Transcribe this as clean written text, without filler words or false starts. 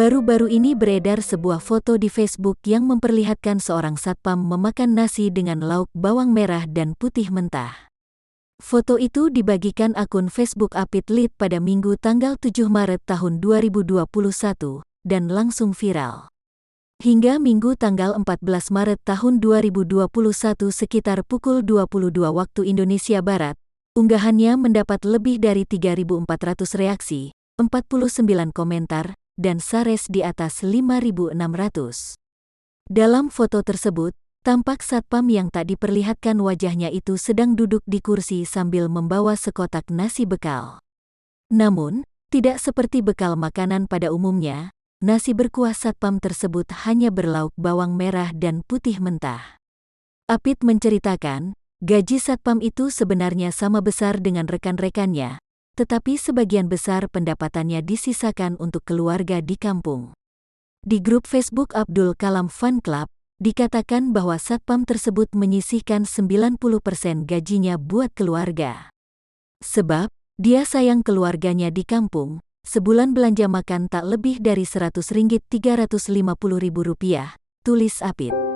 Baru-baru ini beredar sebuah foto di Facebook yang memperlihatkan seorang satpam memakan nasi dengan lauk bawang merah dan putih mentah. Foto itu dibagikan akun Facebook Apit Lid pada Minggu tanggal 7 Maret tahun 2021 dan langsung viral. Hingga Minggu tanggal 14 Maret tahun 2021 sekitar pukul 22 waktu Indonesia Barat, unggahannya mendapat lebih dari 3.400 reaksi, 49 komentar, dan sares di atas 5.600. Dalam foto tersebut, tampak satpam yang tak diperlihatkan wajahnya itu sedang duduk di kursi sambil membawa sekotak nasi bekal. Namun, tidak seperti bekal makanan pada umumnya, nasi berkuah satpam tersebut hanya berlauk bawang merah dan putih mentah. Apit menceritakan, gaji satpam itu sebenarnya sama besar dengan rekan-rekannya, tetapi sebagian besar pendapatannya disisakan untuk keluarga di kampung. Di grup Facebook Abdul Kalam Fan Club, dikatakan bahwa satpam tersebut menyisihkan 90% gajinya buat keluarga. Sebab, dia sayang keluarganya di kampung, sebulan belanja makan tak lebih dari Rp100 Rp350.000, tulis Apit.